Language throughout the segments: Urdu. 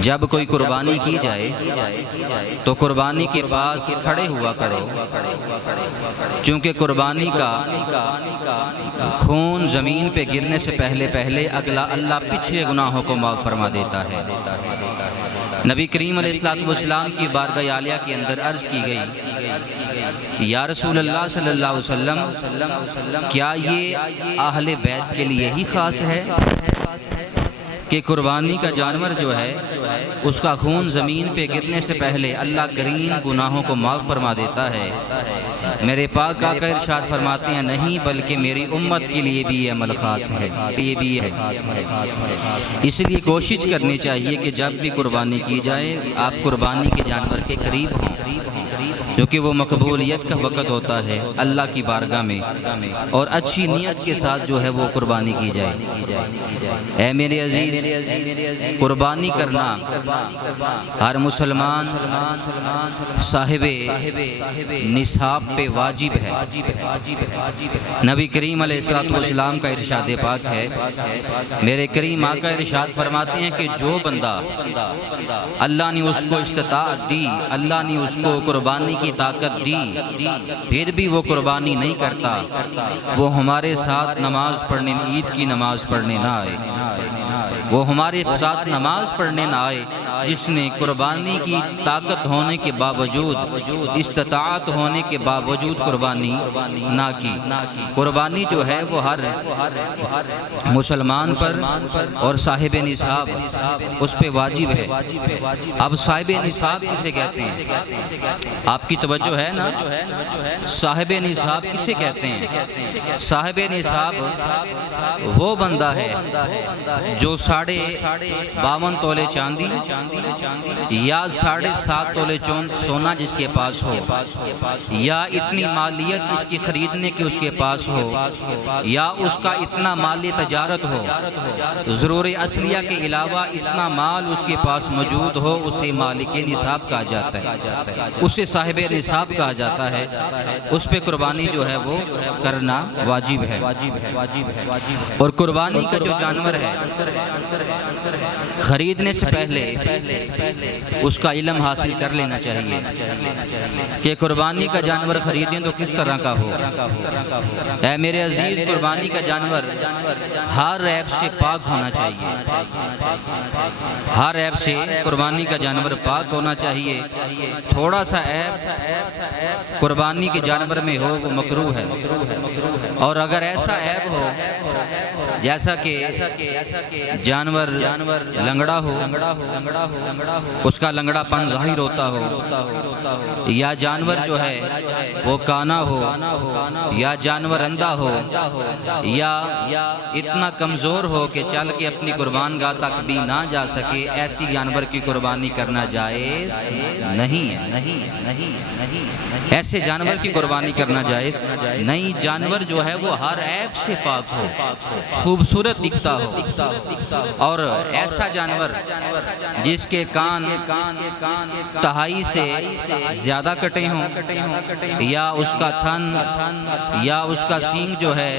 جب کوئی قربانی کی جائے تو قربانی کے پاس کھڑے ہوا کرو، چونکہ قربانی کا خون زمین پہ گرنے سے پہلے اللہ پچھلے گناہوں کو معاف فرما دیتا ہے۔ نبی کریم علیہ السلام کی بارگاہ عالیہ کے اندر عرض کی گئی، یا رسول اللہ صلی اللہ علیہ وسلم، کیا یہ اہل بیت کے لیے ہی خاص ہے کہ قربانی کا جانور جو ہے اس کا خون زمین پہ گرنے سے پہلے اللہ کریم گناہوں کو معاف فرما دیتا ہے؟ میرے پاک آقا ارشاد فرماتے ہیں نہیں، بلکہ میری امت کے لیے بھی یہ عمل خاص ہے، یہ بھی ہے۔ اس لیے کوشش کرنی چاہیے کہ جب بھی قربانی کی جائے آپ قربانی کے جانور کے قریب ہوں، کیونکہ وہ مقبولیت کا وقت ہوتا ہے اللہ کی بارگاہ میں، اور اچھی نیت کے ساتھ جو ہے وہ قربانی کی جائے۔ اے میرے عزیز، قربانی کرنا ہر مسلمان صاحب نصاب پہ واجب ہے۔ نبی کریم علیہ السلام کا ارشاد پاک ہے، میرے کریم آقا ارشاد فرماتے ہیں کہ جو بندہ اللہ نے اس کو استطاعت دی، اللہ نے اس کو قربانی کی طاقت دی، پھر بھی وہ قربانی نہیں کرتا، وہ ہمارے ساتھ نماز پڑھنے، عید کی نماز پڑھنے نہ آئے، وہ ہمارے ساتھ نماز پڑھنے نہ آئے جس نے قربانی کی طاقت ہونے کے باوجود، استطاعت ہونے کے باوجود قربانی نہ کی۔ قربانی جو ہے وہ ہر مسلمان پر اور صاحب نصاب اس پہ واجب ہے۔ اب صاحب نصاب کسے کہتے ہیں؟ آپ کی توجہ ہے نا؟ صاحب نصاب کسے کہتے ہیں؟ صاحب نصاب وہ بندہ ہے جو 52.5 تولے چاندی یا 7.5 تولے سونا جس کے پاس ہو، یا اتنی مالیت اس کی خریدنے کی اس کے پاس ہو، یا اس کا اتنا مالی تجارت ہو، ضرور اصلیہ کے علاوہ اتنا مال اس کے پاس موجود ہو، اسے مالک نصاب کہا جاتا ہے، اسے صاحب نصاب کہا جاتا ہے۔ اس پہ قربانی جو ہے وہ کرنا واجب ہے۔ اور قربانی کا جو جانور ہے خریدنے سے پہلے اس کا علم حاصل کر لینا چاہیے کہ قربانی کا جانور خریدیں تو کس طرح کا ہو۔ اے میرے عزیز، قربانی کا جانور ہر عیب سے پاک ہونا چاہیے، ہر عیب سے قربانی کا جانور پاک ہونا چاہیے۔ تھوڑا سا عیب قربانی کے جانور میں ہو وہ مکروہ ہے، اور اگر ایسا عیب ہو جیسا کہ جانور لنگڑا ہو، اس کا لنگڑا پن ظاہر ہوتا ہو، یا جانور جو ہے وہ کانا ہو، یا جانور اندھا ہو، یا اتنا کمزور ہو کہ چل کے اپنی قربان گاہ تک بھی نہ جا سکے، ایسی جانور کی قربانی کرنا جائز نہیں ہے۔ ایسے جانور کی قربانی کرنا جائز نہیں۔ جانور جو ہے وہ ہر عیب سے پاک ہو، خوبصورت دکھتا ہو، اور ایسا جانور جس کے کان تہائی سے زیادہ کٹے ہوں، یا اس کا تھن یا اس کا سینگ جو ہے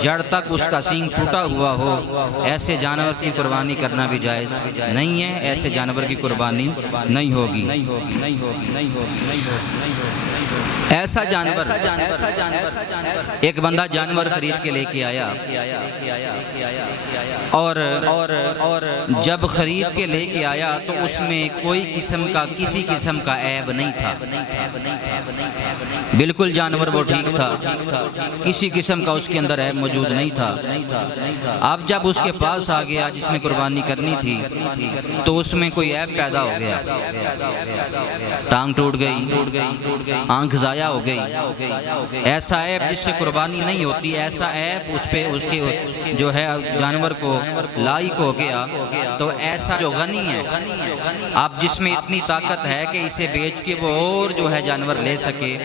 جڑ تک اس کا سینگ پھوٹا ہوا ہو، ایسے جانور کی قربانی کرنا بھی جائز نہیں ہے، ایسے جانور کی قربانی نہیں ہوگی۔ ایسا جانور، ایک بندہ جانور خرید کے لے کے آیا، اور جب خرید کے لے کے آیا تو اس میں کوئی کسی قسم کا عیب نہیں تھا، بالکل جانور وہ ٹھیک تھا، کسی قسم کا اس کے اندر عیب موجود نہیں تھا۔ اب جب اس کے پاس آ گیا جس میں قربانی کرنی تھی تو اس میں کوئی عیب پیدا ہو گیا، ٹانگ ٹوٹ گئی، آنکھ ضائع ہو گئی، ایسا عیب جس سے قربانی نہیں ہوتی، ایسا عیب اس پہ اس کے جو ہے جانور کو لائق ہو گیا، تو ایسا جو غنی ہے، اب جس میں اتنی طاقت ہے کہ اسے بیچ کے وہ اور جو ہے جانور لے سکے،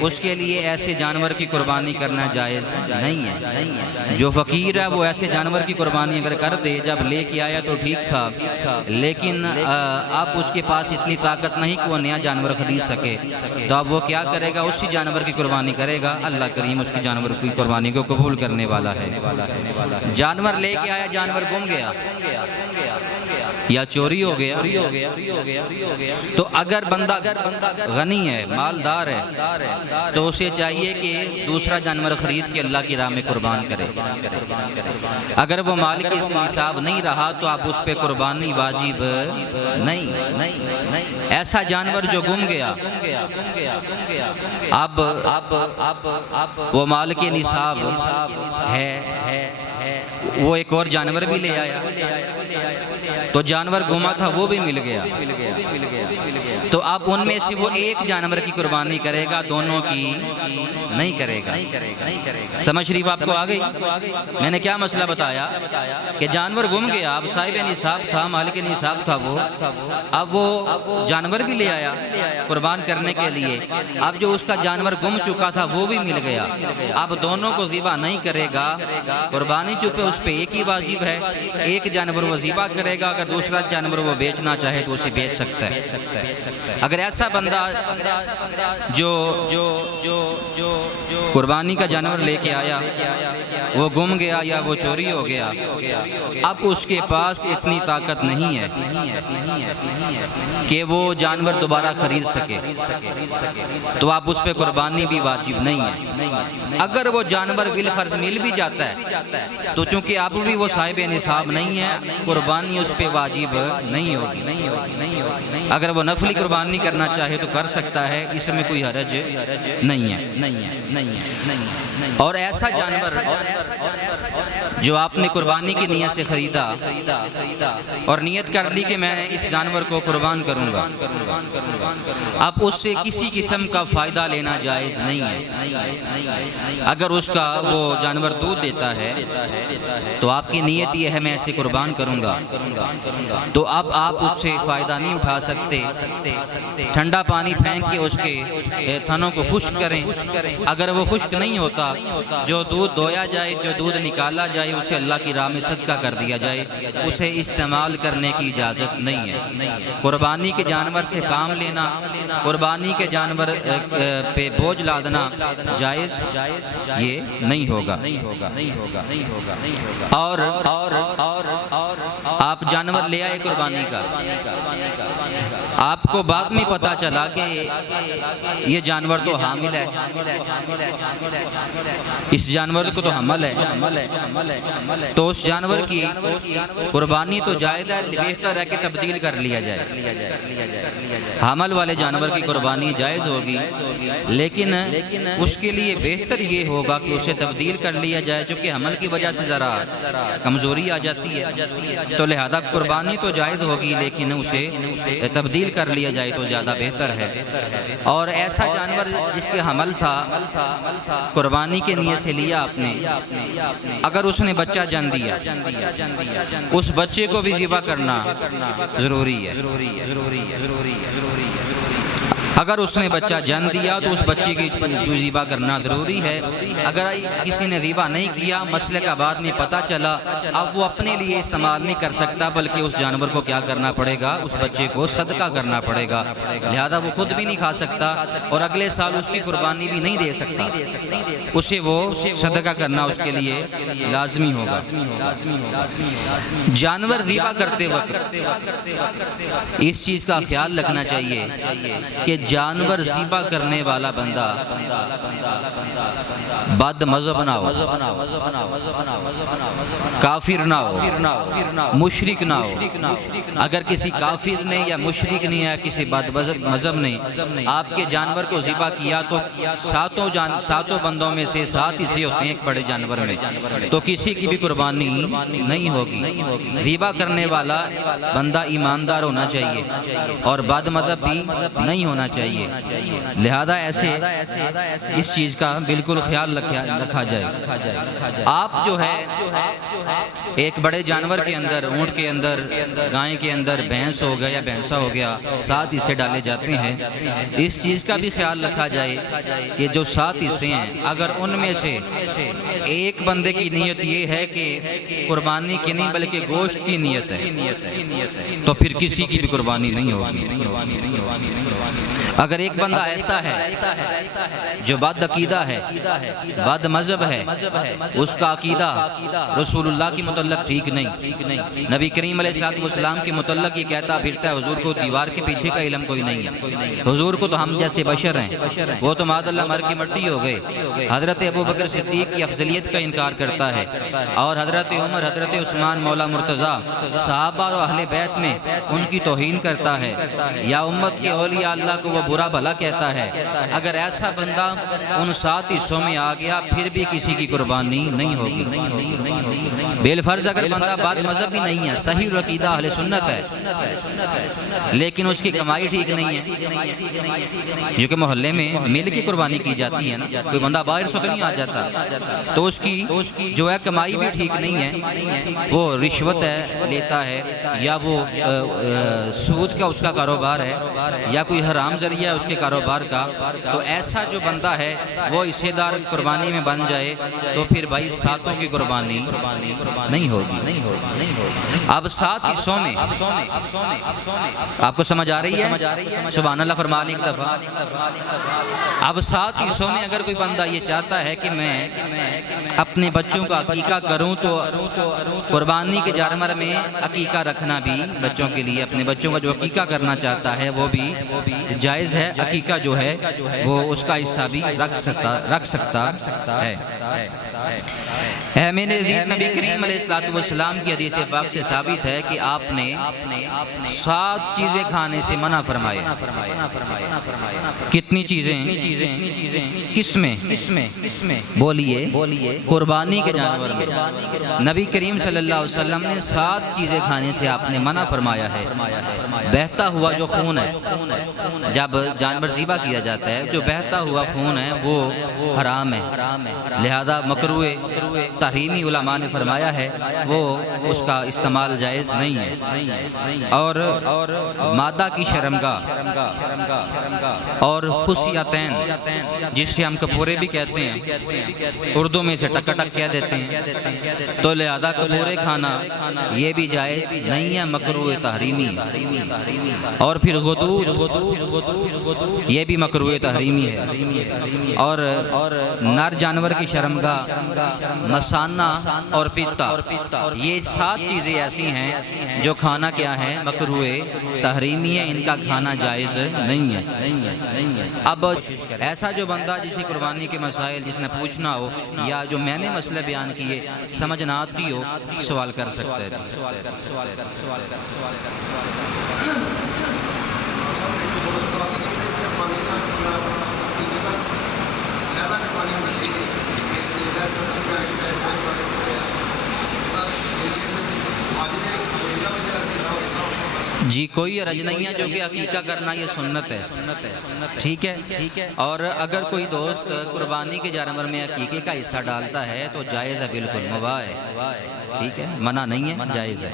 اس کے لیے ایسے جانور کی قربانی کرنا جائز نہیں ہے۔ جو فقیر ہے وہ ایسے جانور کی قربانی اگر کر دے، جب لے کے آیا تو ٹھیک تھا، لیکن اب اس کے پاس اتنی طاقت نہیں کہ وہ نیا جانور خرید سکے، تو اب وہ کیا کرے گا؟ اسی جانور کی قربانی کرے گا۔ اللہ کریم اس کی جانور کی قربانی کو قبول کرنے والا ہے۔ جانور لے کے آیا، جانور گم گیا، یا چوری ہو گیا، تو اگر بندہ غنی ہے، مالدار ہے، تو اسے چاہیے کہ دوسرا جانور خرید کے اللہ کی راہ میں قربان کرے۔ اگر وہ مال کے نصاب نہیں رہا تو آپ اس پہ قربانی واجب نہیں۔ ایسا جانور جو گم گیا، اب وہ مال کے نصاب ہے، وہ ایک اور جانور بھی لے آیا، تو جانور گما تھا وہ بھی مل گیا، تو اب ان میں سے وہ ایک جانور کی قربانی کرے گا، دونوں کی نہیں کرے گا۔ سمجھ شریف آپ کو آ گئی؟ میں نے کیا مسئلہ بتایا کہ جانور گم گیا، اب صاحب نصاب تھا، مالک نصاب تھا وہ، اب وہ جانور بھی لے آیا قربان کرنے کے لیے، اب جو اس کا جانور گم چکا تھا وہ بھی مل گیا، اب دونوں کو ذبح نہیں کرے گا، قربانی چونکہ اس پہ ایک ہی واجب ہے، ایک جانور وہ ذبح کرے گا، اگر دوسرا جانور وہ بیچنا چاہے تو اسے بیچ سکتا ہے۔ اگر ایسا بندہ جو قربانی کا جانور لے کے آیا وہ گم گیا یا وہ چوری ہو گیا، اب اس کے پاس اتنی طاقت نہیں ہے کہ وہ جانور دوبارہ خرید سکے، تو آپ اس پہ قربانی بھی واجب نہیں ہے۔ اگر وہ جانور بالفرض مل بھی جاتا ہے تو چونکہ اب بھی وہ صاحب نصاب نہیں ہے، قربانی اس پہ واجب نہیں ہوگی۔ اگر وہ نفلی قربانی کرنا چاہے تو کر سکتا ہے، اس میں کوئی حرج نہیں ہے۔ اور ایسا جانور جو آپ نے قربانی کی نیت سے خریدا اور نیت کر لی کہ میں اس جانور کو قربان کروں گا، اب اس سے کسی قسم کا فائدہ لینا جائز نہیں ہے۔ اگر اس کا وہ جانور دودھ دیتا ہے تو آپ کی نیت یہ ہے میں اسے قربان کروں گا، تو اب آپ اس سے فائدہ نہیں اٹھا سکتے۔ ٹھنڈا پانی پھینک کے اس کے تھنوں کو خشک کریں، اگر وہ خشک نہیں ہوتا، جو دودھ دھویا جائے، جو دودھ نکالا جائے، اسے اللہ کی راہ میں صدقہ کر دیا جائے، اسے استعمال کرنے کی اجازت نہیں ہے۔ قربانی کے جانور سے کام لینا، قربانی کے جانور پہ بوجھ لادنا جائز یہ نہیں ہوگا۔ اور آپ جانور لے آئے قربانی کا، آپ کو بعد میں پتا چلا کہ یہ جانور تو حامل ہے، اس جانور کو تو حمل ہے، تو اس جانور کی قربانی تو جائز ہے، بہتر ہے کہ تبدیل کر لیا جائے۔ حمل والے جانور کی قربانی جائز ہوگی، لیکن اس کے لیے بہتر یہ ہوگا کہ اسے تبدیل کر لیا جائے، چونکہ حمل کی وجہ سے ذرا کمزوری آ جاتی ہے، تو لہذا قربانی تو جائز ہوگی لیکن اسے تبدیل کر لیا جائے تو زیادہ بہتر ہے۔ اور ایسا جانور جس کے حمل تھا، قربانی کے نیت سے لیا آپ نے، اگر اس نے بچہ جن دیا، اس بچے کو بھی ذبح کرنا ضروری ہے۔ اگر اس نے بچہ جن دیا تو اس بچے کی ذبح کرنا ضروری ہے۔ اگر کسی نے ذبح نہیں کیا، مسئلے کا بعد میں پتہ چلا، اب وہ اپنے لیے استعمال نہیں کر سکتا، بلکہ اس جانور کو کیا کرنا پڑے گا، اس بچے کو صدقہ کرنا پڑے گا، لہذا وہ خود بھی نہیں کھا سکتا اور اگلے سال اس کی قربانی بھی نہیں دے سکتا، اسے وہ صدقہ کرنا اس کے لیے لازمی ہوگا۔ جانور ذبح کرتے وقت اس چیز کا خیال رکھنا چاہیے کہ جانور ذبح کرنے والا بندہ بد مذہب نہ ہو، کافر نہ ہو، مشرک نہ ہو۔ اگر کسی کافر نے یا مشرک نے یا کسی بد مذہب نے آپ کے جانور کو ذبح کیا تو ساتوں بندوں میں سے 7 حصے ہوتے ہیں ایک بڑے جانور میں، تو کسی کی بھی قربانی نہیں ہوگی۔ ذبح کرنے والا بندہ ایماندار ہونا چاہیے اور بد مذہب بھی نہیں ہونا چاہیے، لہذا ایسے اس چیز کا بالکل خیال رکھا جائے۔ آپ جو ہے ایک بڑے جانور کے اندر، اونٹ کے اندر، گائے کے اندر، بھینس ہو گیا یا بھینسا ہو گیا، 7 حصے ڈالے جاتے ہیں، اس چیز کا بھی خیال رکھا جائے کہ جو 7 حصے ہیں اگر ان میں سے ایک بندے کی نیت یہ ہے کہ قربانی کی نہیں بلکہ گوشت کی نیت ہے تو پھر کسی کی بھی قربانی نہیں ہوگی۔ اگر ایک بندہ ایسا ہے جو بد عقیدہ ہے، بد مذہب ہے، اس کا عقیدہ رسول اللہ کے متعلق ٹھیک نہیں، نبی کریم علیہ السلام کے متعلق یہ کہتا پھرتا ہے حضور کو دیوار کے پیچھے کا علم کوئی نہیں ہے، حضور کو تو ہم جیسے بشر ہیں، وہ تو معاذ اللہ مر کی مٹی ہو گئے، حضرت ابو بکر صدیق کی افضلیت کا انکار کرتا ہے، اور حضرت عمر، حضرت عثمان مولا مرتضیٰ، صحابہ اور اہل بیت میں ان کی توہین کرتا ہے، یا امت کے اولیاء اللہ کو وہ برا بھلا کہتا ہے۔ اگر ایسا بندہ ان 7 حصوں میں آ گیا پھر بھی کسی کی قربانی نہیں ہوگی۔ بالفرض اگر بندہ بد مذہب بھی نہیں ہے، صحیح العقیدہ اہل سنت ہے، لیکن اس کی کمائی ٹھیک نہیں ہے، کیونکہ محلے میں مل کی قربانی کی جاتی ہے نا، کوئی بندہ باہر سے تو نہیں آ جاتا، تو اس کی جو ہے کمائی بھی ٹھیک نہیں ہے، وہ رشوت ہے لیتا ہے، یا وہ سود کا اس کا کاروبار ہے، یا کوئی حرام ذریعہ ہے اس کے کاروبار کا، تو ایسا جو بندہ ہے وہ حصے دار قربانی میں بن جائے تو پھر بھائی 7 کی قربانی نہیں ہوگی۔ اب 7 حصوں میں آپ کو سمجھ آ رہی ہے؟ سبحان اللہ فرما لیں ایک دفعہ۔ اب 7 حصوں میں اگر کوئی بندہ یہ چاہتا ہے کہ میں اپنے بچوں کا عقیقہ کروں تو قربانی کے جانور میں عقیقہ رکھنا بھی بچوں کے لیے، اپنے بچوں کا جو عقیقہ کرنا چاہتا ہے وہ بھی جائز ہے، عقیقہ جو ہے وہ اس کا حصہ بھی رکھ سکتا ہے۔ میرے عزیز نبی کریم علیہ السلام کی حدیث پاک سے ثابت ہے کہ آپ نے 7 چیزیں کھانے سے منع فرمائے۔ کتنی چیزیں؟ کس میں؟ بولیے قربانی کے جانور میں نبی کریم صلی اللہ علیہ وسلم نے 7 چیزیں کھانے سے آپ نے منع فرمایا ہے۔ بہتا ہوا جو خون ہے، جب جانور ذبح کیا جاتا ہے جو بہتا ہوا خون ہے وہ حرام ہے، لہذا مکروہ تحریمی علماء نے فرمایا ہے وہ اس کا استعمال جائز نہیں ہے، اور مادہ کی شرمگاہ اور خصیتین جس سے ہم کپورے بھی کہتے ہیں، اردو میں سے ٹک ٹک کہہ دیتے ہیں، تو لہذا کپورے کھانا یہ بھی جائز نہیں ہے، مکروہ تحریمی، اور پھر غدود یہ بھی مکروہ تحریمی ہے، اور نر جانور کی شرمگاہ، مسانہ اور پیتا، یہ 7 چیزیں ایسی ہیں جو کھانا کیا ہے مکروہ تحریمی ہے، ان کا کھانا جائز نہیں ہے۔ اب ایسا جو بندہ جسے قربانی کے مسائل جس نے پوچھنا ہو یا جو میں نے مسئلہ بیان کیے سمجھ نہ آتی ہو سوال کر سکتا ہے۔ جی کوئی حرج نہیں ہے، جو کہ عقیقہ کرنا یہ سنت ہے، ٹھیک ہے، اور اگر کوئی دوست قربانی کے جانور میں عقیقے کا حصہ ڈالتا ہے تو جائز ہے، بالکل مباح ہے، ٹھیک ہے، منع نہیں ہے، جائز ہے۔